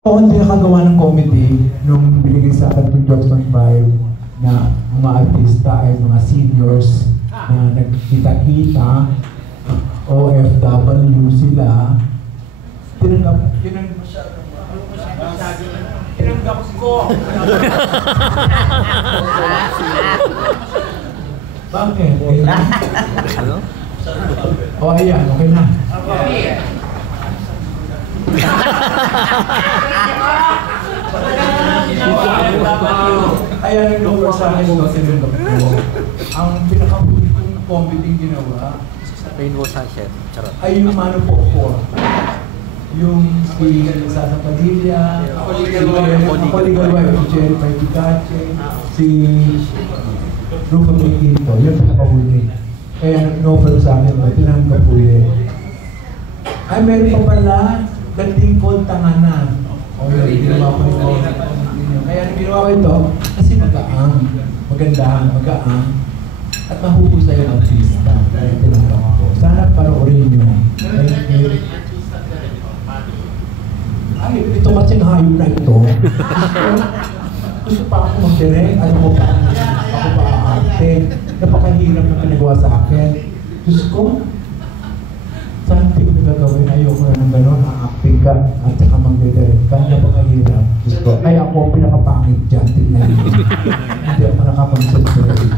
Ako hindi nakagawa ng comedy nung binigay sa akin yung Jokes on Vibe na mga artista ay mga seniors na nagkita-kita, OFW sila. Tinanggap ko. Bakit? O ayan, okay na. Ayan ang doktor sa akin ko, sinunod ko. Ang pinakahuli kong comedy ginawa Rainbow Sunset, charot. ay yung Mano po. Yung si Sasa Padilla, ako legal wife, si Jerry Paidicache, si Rufa Quinto, yun pinakahuli. Kaya nag-offer sa akin, tinanggap ko yun. Ay, meron pa pala, dating called Tanganan. O yun, ginawa ko yung kaya ginawa ko ito, kasi magaang, maganda, magaang, at mahusay ang artista. Kaya tinanggap ko. Sana panoorin nyo. Ay, ito kasi ang hayop na ito. Gusto pa ako mag-direct, alam mo pa, ako pa arte. Napakahirap na pinagawa sa akin. Diyos ko, saan hindi ko nagagawin? Ayoko na ng gano'n, a-acting ka at saka mag-direct ka. Napakahirap. Diyos ko, ay ako ang pinakapangit dyan. Tignan. Hindi ako nakapag-concentrate.